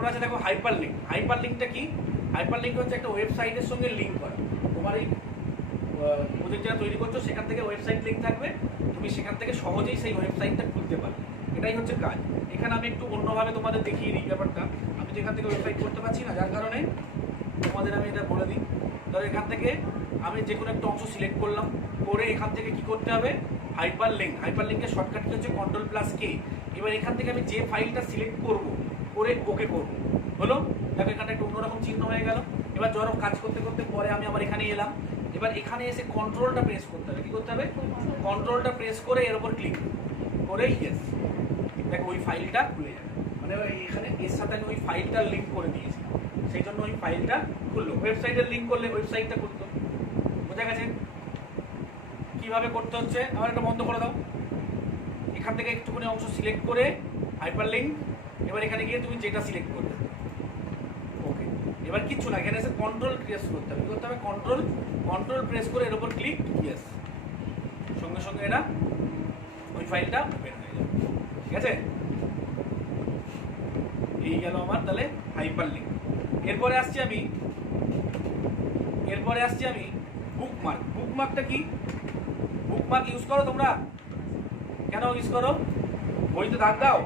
এরপর আছে দেখো হাইপার লিঙ্ক। হাইপার লিঙ্কটা কি? হাইপার লিঙ্ক হচ্ছে একটা ওয়েবসাইটের সঙ্গে লিঙ্ক করা। তোমার এই প্রজেক্ট যারা তৈরি করছো সেখান থেকে ওয়েবসাইট লিঙ্ক থাকবে, তুমি সেখান থেকে সহজেই সেই ওয়েবসাইটটা খুলতে পারবে। এটাই হচ্ছে কাজ। এখানে আমি একটু অন্যভাবে তোমাদের দেখিয়ে দিই ব্যাপারটা। আমি যেখান থেকে ওয়েবসাইট করতে পারছি না, যার কারণে তোমাদের আমি এটা বলে দিই। ধরো এখান থেকে আমি যে কোনো একটা অংশ সিলেক্ট করলাম, করে এখান থেকে কি করতে হবে, হাইপার লিঙ্ক। হাইপার লিঙ্কের শর্টকাট কি হচ্ছে Ctrl+K। এবার এখান থেকে আমি যে ফাইলটা সিলেক্ট করব, করে ওকে করবো, হলো। দেখো এখানে একটা অন্যরকম চিহ্ন হয়ে গেল। এবার ধরো কাজ করতে করতে পরে আমি আবার এখানে এলাম। এবার এখানে এসে কন্ট্রোলটা প্রেস করতে হবে। কি করতে হবে? কন্ট্রোলটা প্রেস করে এর উপর ক্লিক করে ইয়েস, দেখো ওই ফাইলটা খুলে যাবে। মানে এখানে এর সাথে আমি ওই ফাইলটা লিঙ্ক করে দিয়েছি, সেই জন্য ওই ফাইলটা খুললো। ওয়েবসাইটের লিঙ্ক করলে ওয়েবসাইটটা খুলতো। বোঝা গেছে কিভাবে করতে হচ্ছে? আবার এটা বন্ধ করে দাও। এখান থেকে একটুখানি অংশ সিলেক্ট করে হাইপার লিঙ্ক, এবার এখানে গিয়ে তুমি যেটা সিলেক্ট করবে, ওকে। এবার কিচ্ছু না, এখানে এসে কন্ট্রোল প্রেস করতে হবে। কি করতে হবে? কন্ট্রোল প্রেস করে এর উপর ক্লিক, ইয়েস, সঙ্গে সঙ্গে এটা ওই ফাইলটা ওপেন হয়ে যাবে। ঠিক আছে, এই গেল আমার তাহলে হাইপার লিঙ্ক। এরপরে আসছি আমি বুকমার্ক। বুকমার্কটা কি? বুকমার্ক ইউজ করো তোমরা? কেন ইউজ করো? বইতে দাগ দাও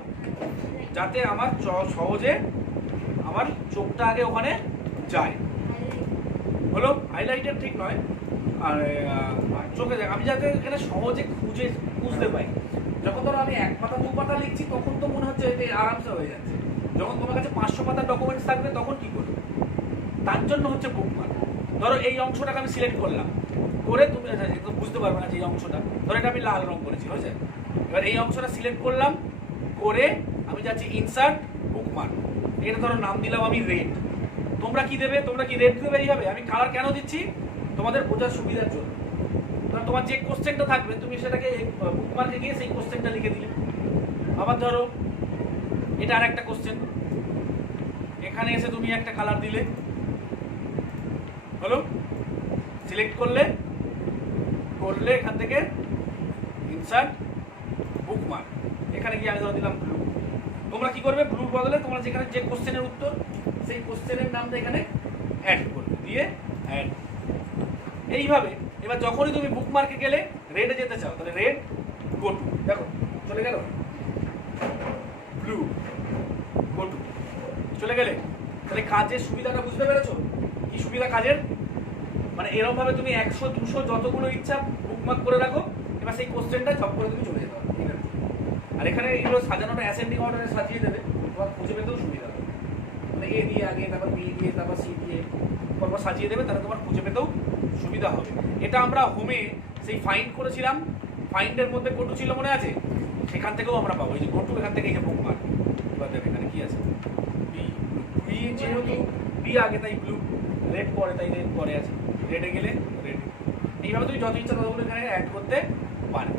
যাতে আমার সহজে আমার চোখটা আগে ওখানে যায়, হলো। হাইলাইটার ঠিক নয়, আর চোখে যায়, আমি যাতে এখানে সহজে বুঝতে পাই। যখন ধরো আমি 1 পাতা 2 পাতা লিখছি তখন তো মনে হচ্ছে এটা আরামসে হয়ে যাচ্ছে। যখন তোমার কাছে 500 পাতার ডকুমেন্টস থাকবে তখন কি করবে? তার জন্য হচ্ছে বুকমার্ক। ধরো এই অংশটাকে আমি সিলেক্ট করলাম, করে তুমি বুঝতে পারবে না যে এই অংশটা, ধরো এটা আমি লাল রং করেছি, হয়েছে। এবার এই অংশটা সিলেক্ট করলাম, করে আমি যাচ্ছি ইনসার্ট বুকমার্ক। এটা ধরো নাম দিলাম আমি রেড। তোমরা কি দেবে? তোমরা কি রেড দেবে? এইভাবে আমি কালার কেন দিচ্ছি? তোমাদের বোঝার সুবিধার জন্য। ধরো তোমার যে কোশ্চেনটা থাকবে তুমি সেটাকে বুকমার্কে গিয়ে সেই কোশ্চেনটা লিখে দিলে। আবার ধরো এটা আর একটা কোশ্চেন, এখানে এসে তুমি একটা কালার দিলে, হলো। সিলেক্ট করলে এখান থেকে ইনসার্ট বুকমার্ক, এখানে গিয়ে আমি ধরো দিলাম ব্লু। তোমরা কি করবে? ব্লুর বদলে তোমরা যেখানে যে কোশ্চেনের উত্তর সেই কোশ্চেনের নামটা এখানে অ্যাড করবে, দিয়ে অ্যাড। এইভাবে এবার যখনই তুমি বুকমার্কে গেলে, রেডে যেতে চাও, তাহলে রেড গো টু, দেখো চলে গেল, ব্লু গো টু, চলে গেলে। তাহলে কাজের সুবিধাটা বুঝতে পেরেছো? কি সুবিধা কাজের? মানে এরকম ভাবে তুমি 100 200 যতগুলো ইচ্ছা বুকমার্ক করে রাখো, এবার সেই কোশ্চেনটা জব করে তুমি চলে যেতে পারো। ঠিক আছে, আর এখানে এগুলো সাজানোটা অ্যাসেন্ডিং অর্ডারে সাজিয়ে দেবে, তোমার খুঁজে পেতেও সুবিধা হবে। মানে এ দিয়ে আগে, তারপর বি দিয়ে, তারপর সি দিয়ে, তারপর সাজিয়ে দেবে, তাহলে তোমার খুঁজে পেতেও সুবিধা হবে। এটা আমরা হোমে সেই ফাইন্ড করেছিলাম, ফাইন্ডের মধ্যে গোটু ছিল মনে আছে? সেখান থেকেও আমরা পাবো। এই যে গোটু, এখান থেকে এই যে বুকমার্ক। এবার দেখো এখানে কি আছে, বি, যেহেতু বি আগে তাই ব্লু, রেড পরে তাই রেড পরে আছে, রেডে গেলে রেড। এইভাবে তুমি যত ইচ্ছা ততগুলো এখানে অ্যাড করতে পারবে।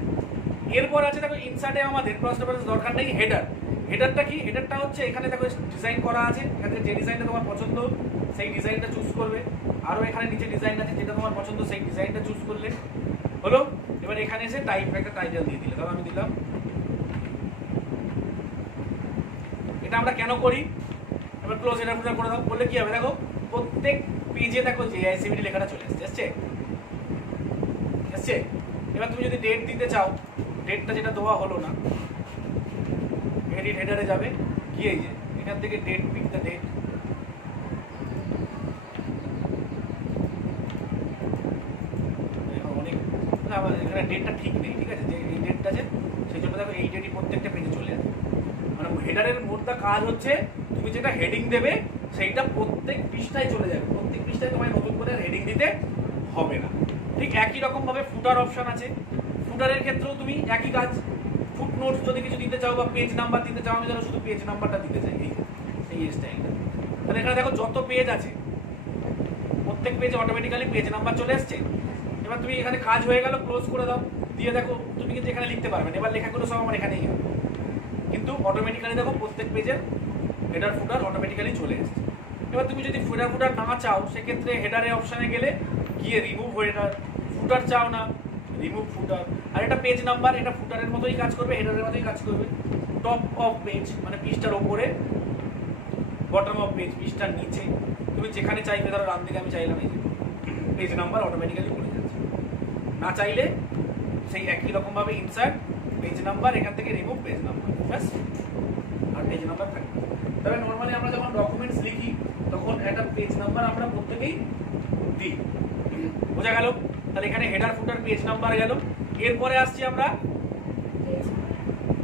এরপর আছে দেখো ইনসার্টে আমাদের ক্রস রেফারেন্স দরকার নেই, হেডার। হেডারটা কি? হেডারটা হচ্ছে এখানে দেখো ডিজাইন করা আছে, এখানে যে ডিজাইনটা তোমার পছন্দ সেই ডিজাইনটা চুজ করবে। আরও এখানে নিচে ডিজাইন আছে, যেটা তোমার পছন্দ সেই ডিজাইনটা চুজ করলে, হলো। এবার এখানে এসে টাইপ, একটা টাইটেল দিয়ে দিলে। ধরো আমি দিলাম, এটা আমরা কেন করি? এবার ক্লোজ এটা করে দাও, বললে কি হবে? দেখো প্রত্যেক পেজে দেখো যে আইসিবিটি লেখাটা চলে এসছে। এবার তুমি যদি ডেট দিতে চাও, ডেটটা যেটা দেওয়া হলো না, এডিট হেডারে যাবে, গিয়ে যে এখান থেকে ডেট, পিক দ্য ডেট, অনেক আমার এখানে ডেটটা ঠিক নেই, ঠিক আছে, যে এই ডেটটা আছে সেই জন্য দেখো এই ডেটই প্রত্যেকটা পেজে চলে আসে। মানে হেডারের মোটটা কাজ হচ্ছে তুমি যেটা হেডিং দেবে সেইটা প্রত্যেক পৃষ্ঠায় চলে যাবে, প্রত্যেক পৃষ্ঠায় তোমায় নতুন করে হেডিং দিতে হবে না। ঠিক একই রকমভাবে ফুটার অপশান আছে, ফুটারের ক্ষেত্রেও তুমি একই কাজ। ফুট নোটস যদি কিছু দিতে চাও বা পেজ নাম্বার দিতে চাও, আমি ধরো শুধু পেজ নাম্বারটা দিতে চাই, এই স্টাইলটা। তাহলে এখানে দেখো যত পেজ আছে প্রত্যেক পেজে অটোমেটিক্যালি পেজ নাম্বার চলে আসছে। এবার তুমি এখানে কাজ হয়ে গেল, ক্লোজ করে দাও, দিয়ে দেখো তুমি কিন্তু এখানে লিখতে পারবে না। এবার লেখাগুলো সব আমার এখানেই হবে, কিন্তু অটোমেটিক্যালি দেখো প্রত্যেক পেজের হেডার ফুটার অটোমেটিক্যালি চলে এসছে। এবার তুমি যদি ফুটার না চাও, সেক্ষেত্রে হেডারে অপশানে গেলে গিয়ে রিমুভ হেডার, ফুটার চাও না রিমুভ ফুটার। আর এটা পেজ নাম্বার, এটা ফুটারের মতোই কাজ করবে, হেডারের মতোই কাজ করবে। টপ অফ পেজ মানে পৃষ্ঠার ওপরে বটম অফ পেজ, পৃষ্ঠার নিচে তুমি যেখানে চাইবে, ধরো ডান দিকে আমি চাইলাম এই যে পেজ নাম্বার অটোমেটিক্যালি পড়ে যাচ্ছে। না চাইলে সেই একই রকমভাবে ইনসার্ট পেজ নাম্বার, এখান থেকে রিমুভ পেজ নাম্বার, ব্যাস, আর পেজ নাম্বার থাকবে। তবে নর্মালি আমরা যখন ডকুমেন্টস লিখি তখন একটা পেজ নাম্বার আমরা প্রত্যেকেই দিই, বোঝা গেল? তাহলে এখানে হেডার ফুটার পেজ নাম্বার গেল। এরপরে আসছি আমরা